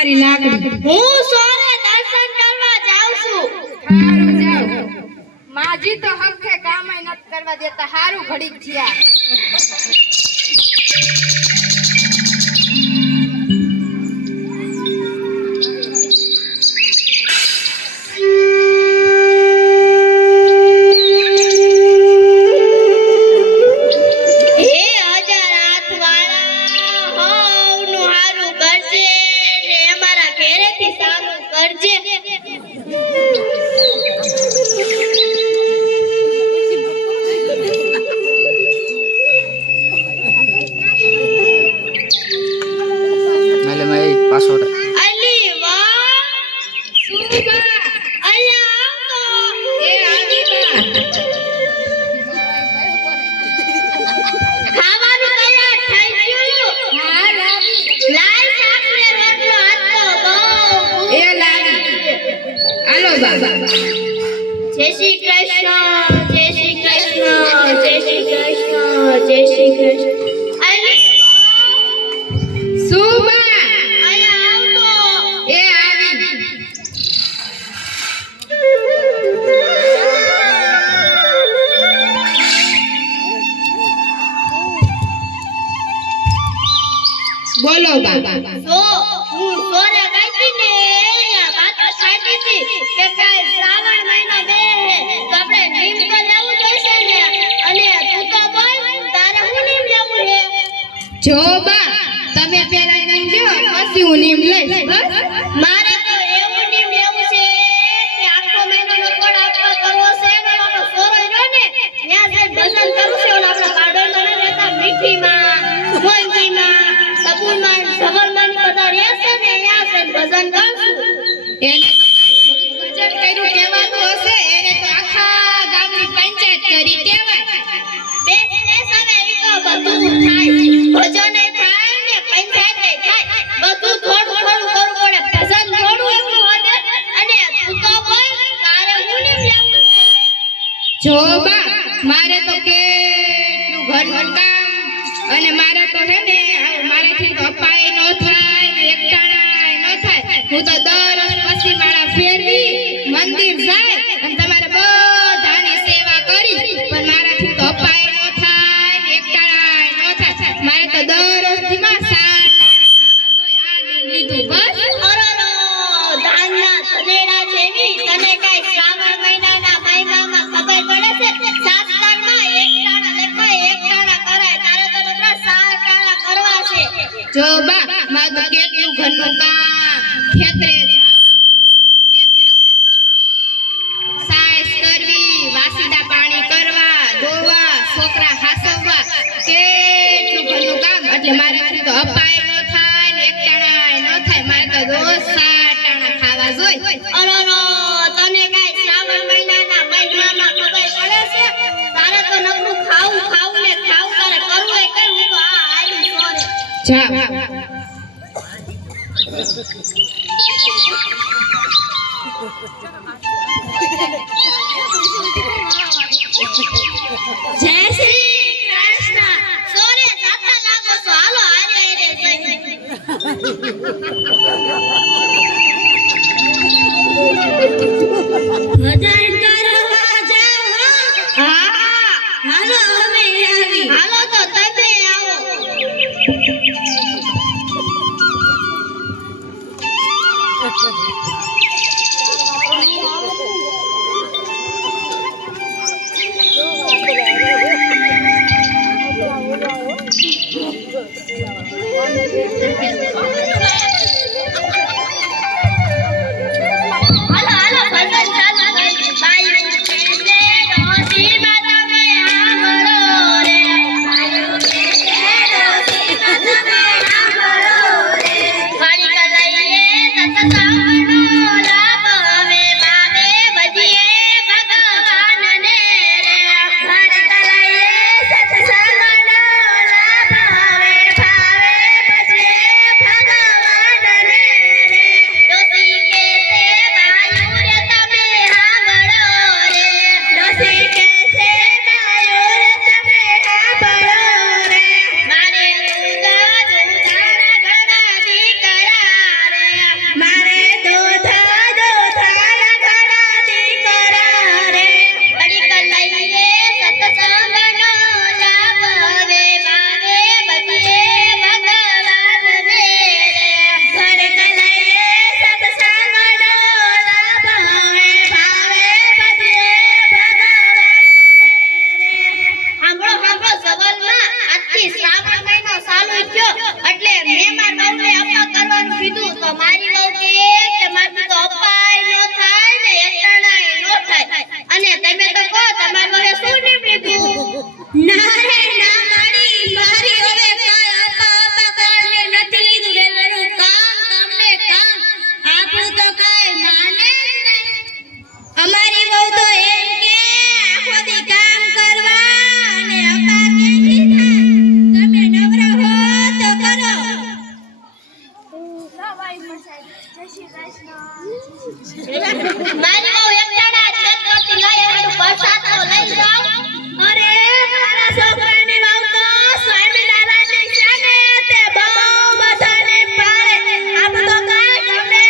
તમારી લાકડી. હું સોરે દર્શન કરવા જાઉં છું. હારું જાવ. માજી તો હખે કામય નત કરવા દેતા. હારું ઘડીક થયા. જય શ્રી કૃષ્ણ, જય શ્રી કૃષ્ણ, જય શ્રી કૃષ્ણ, જય શ્રી કૃષ્ણ. સુબા અહીંયા આવતો. એ આવી. બોલો બાબા. હું સોરે ગાઈતી ને અહીંયા વાતો થાતી હતી કે કાલ શ્રાવણ મહિનો બે તો આપણે નીમ તો લેવું જોઈશે ને. અને તું તો બોલ તારે હું નીમ લેવું છે? જો બા તમે પેલા નીમ લ્યો પછી હું નીમ લઈશ. બસ મારે તો એવું નીમ લેવું છે કે આખો મહિનો નકોડ આપવા કરવો છે ને આપણો સોરો રહ્યો ને ત્યાં જઈને ભજન કરવું છે. ઓલા આપણા બાળકો ને રહેતા મીઠીમાં, મોંઘીમાં, સબુમાં, જગલમાં બધા રહેશે ને ત્યાં જઈને ભજન કરશું. એને ભજન કર્યું કહેવાતું હશે. એને તો આખા ગામની પંચાયત કરી કહેવાય. બે સમય ઈ તો બધું થાય. ભજન થાય ને પંચાયત થાય. બધું થોડું થોડું કરવું પડે. ભજન થોડું એકલું હોય અને તું તો બોલ તારે હું નીમ લેવું? જો બા મારે તો કેટલું ઘરનું કામ અને મારે તો હે ને મારાથી તો અપાય ન થાય ને એકટાણાય ન થાય. હું તો દર પછી માળા ફેરવી મંદિર જાય અને તમારે બધાની સેવા કરી પણ મારાથી તો અપાય ન થાય ને એકટાણાય ન થાય. મારે તો દર દીમાં સાત આ લીધું બસ. અરરો ધાનના તલેડા જેવી તને કઈ શ્રાવણ મહિનાના મહિનામાં ખબર પડે છે? શાસ્ત્રમાં એકટાણા લખાય એકટાણા કરાય. તારે તો બધા 7 ટાણા કરવા છે. જો બા મારે તો કેટલું ઘરનું કામ ખેતરે સાઈસ કરવી, વાસીદા પાણી કરવા, ધોવા, છોકરા હાસવવા, કેટલું ઘરનું કામ. એટલે મારાથી તો અપાય ન થાય ને એકટાણાય ન થાય. મારે તો રોજ 7 ટાણા ખાવા જોઈએ. અરરો તને કઈ શ્રાવણ મહિનાના મહિનામાં ખબર પડે છે? તારે તો નકરું ખાવું ખાવું ને ખાવું. તારે કરવું એ કઈ. હું તો આ આલી સોરે. જા જય શ્રી કૃષ્ણ. સોરે જાતા લાગો છો. હાલો હારે હારે જઈ. ભજન કરવા જાઓ. હા હાલો અમે આવી. હાલો તો તમે આવો. હાલો હાલો ભજન ચાલુ કરી. બાયું છે ડોસી માતા મે આમળો રે. ના રે ના માડી મારી હવે કાય આપા કરને નથી લીધું રે મારું કામ તમને કામ આપણું તો કાય માને જ નહીં અમારી બહુ તો એમ કે આખો દી કામ કરવા અને આપા ક્યાંથી થાય તમે નવરા હો તો કરો મારી બહુ એક જણા છત પરથી લઈ આવ્યું પ્રસાદ તો લઈ જાવ અરે મારા છોકરાની વાવ તો સ્વામિનારાયણની છે ને તે બહુ બધાને પાળે આપ તો કાંઈ ગમે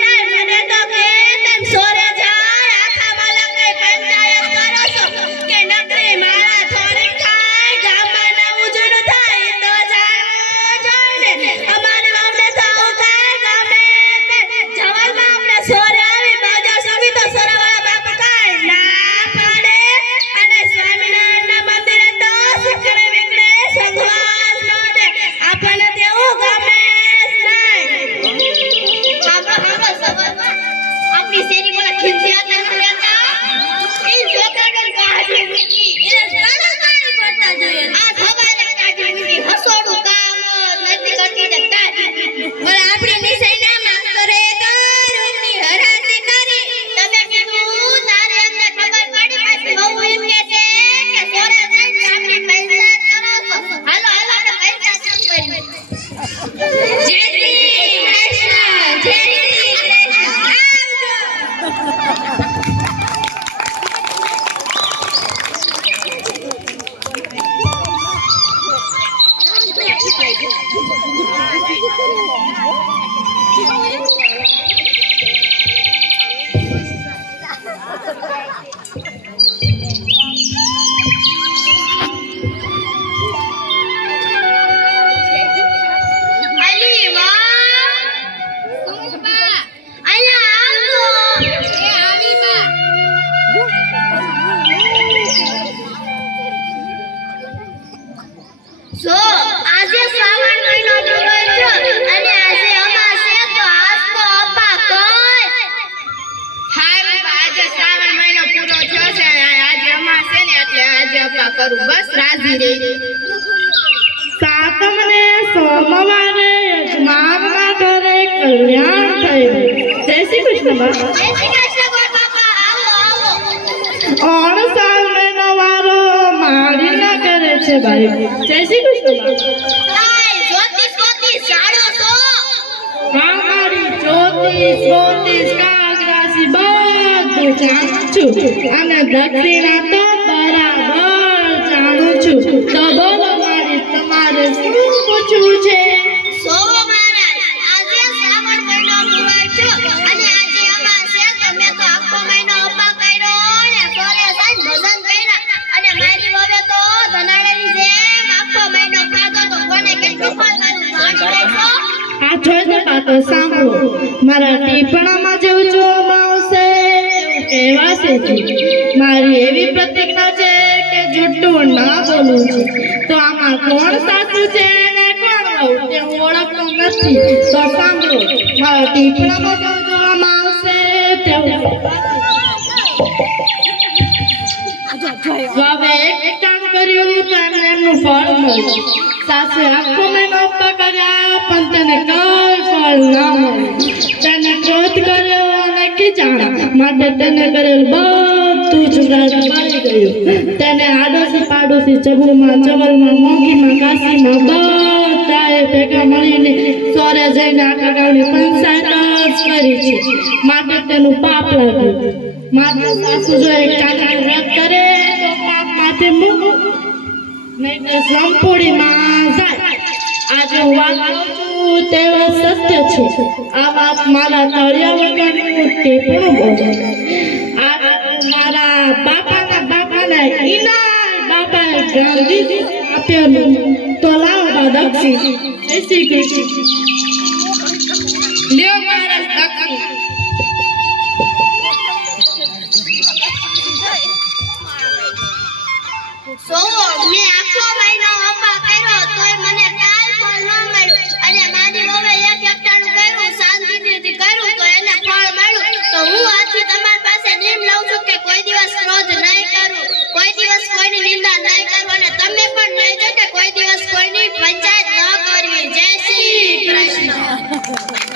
નહીં મને તો કે તેમ સોરે જાય આખા માલા કઈ પંચાયત કરો છો કે નકરી માળા થોડી ખાય ગામમાં નવું જૂનું થાય તો જાણવું જોઈએ ને અમારી વાવને તો કાંઈ ગમે નહીં જવારમાં અમને સોરે આવી બાજા સવી તો સોરાવાળા બાપ કાંઈ ના પાડે અને સ્વામિનારાયણના મંદિરે તો શીખડે વિકડે સંઘવાસ ન દે આપણને તેવું ગમે જ નહીં હાલો સવારમાં આપણી શેરી બોલા ખીંચ્યા ન રહેતા એ છોકરાને કાઢી મૂકી એ કાળા કાળી પડતા જોઈએ આ ભગાને કાઢી મૂકી હસોડું કામ નથી કરતી ને કાઢી બોલે આપણી નિશાઈના માસ્તરે તો રૂમની હરાજી કરી તમે કીધું તારે અમને ખબર પડી પછી બહુ એમ કે છે કે સોરે જઈને આપણી પૈસા કરો છો હાલો હાલો આપણે પૈસા ચૂક કરી જય શ્રી કૃષ્ણ જય શ્રી કૃષ્ણ આવજો અલી વાહ સુપા અહીંયા આવજો એ આવી બા જો આજે શ્રાવણ મહિનો પૂરો થયો અને આજે અમાસ છે તો આજ તો અપા કઈ હારું બા આજે શ્રાવણ મહિનો પૂરો થયો છે આજે અમાસ છે ને એટલે આજે અપા કરું બસ રાજી રહી સાતમને સોમવારે યજમાનના ઘરે કલ્યાણ થયું જય શ્રી કૃષ્ણ બા જય શ્રી કૃષ્ણ ગોળ બાપા આવો આવો 3 સાલ મહિનો વારો મારીના કરે છે ભાઈ જય શ્રી કૃષ્ણ બા કાઈ જ્યોતિષ જાણો છો હા મારી જ્યોતિષ કાગરાસી બધું જાણું છું અને દક્ષિણા તો બરાબર જાણું છું તો બોલો મારી તમારે શું પૂછવું છે સોવો મહારાજ આજે શ્રાવણ મહિનો પૂરો થયો અને આજે અમાસ છે તો મેં તો આખો મહિનો અપા કર્યો ને સોરે સાંજ ભજન કર્યા અને મારી વવે તો ધનાળેની જેમ આખો મહિનો ખાધો તો કોને કેટલું ફળ મળ્યું જાણી લેશો આ જોઈને પાતો સાંભળો મારા ટીપણામાં જેવું જોવામાં આવશે એવું કહેવાશે છે મારી એવી પ્રતિજ્ઞા છે કે જૂઠું ના બોલું છું તો આમાં કોણ સાચું છે અને કોણ વહુ તે હું ઓળખતો નથી તો સાંભળો મારા ટીપણામાં જેવું જોવામાં આવશે તેવું હવે એક કામ કર્યું તો એમને એમનું ફળ મળ્યું સાસે આખો મહિનો અપા કર્યા પણ તેને કઈ ફળ ના મળ્યું તેને ક્રોધ કર્યો અને ખીચાણા માટે તેને કરેલ બધું જ વ્રત બળી ગયું તેને આડોશી પાડોશી ચબુમાં ચવલમાં મોંઘીમાં કાશીમાં બધાએ ભેગા મળીને સોરે જઈને આખા ગામની પંચાયત જ કરી છે માટે તેનું પાપ લાગ્યું માત્ર સાસુ જો એક ચાચાનું વ્રત કરે તો પાપ માથે મૂકો નહીં તો સંપૂર્ણમાં જાય આજે હું વાત કરું છું તે વાત સત્ય છે આ વાત મારા તળિયા વગરનું ટીપણું બોલું આ મારા બાપાના ઈના બાપાએ ગાંધી આપ્યું તો લાવો દક્ષિણ જય શ્રી કૃષ્ણ લ્યો મહારાજ દક્ષિણ સોવો મેં આખો મહિનો અપા કર્યો તોય મને કાઈ ફળ ન મળ્યું અને મારી વવે એક એકટાણું કર્યું શાંતિથી કર્યું તો એને ફળ મળ્યું તો હું આજથી તમારી પાસે નિયમ લઉં છું કે કોઈ દિવસ ક્રોધ નહીં કરું કોઈ દિવસ કોઈની નિંદા નહીં કરું અને છે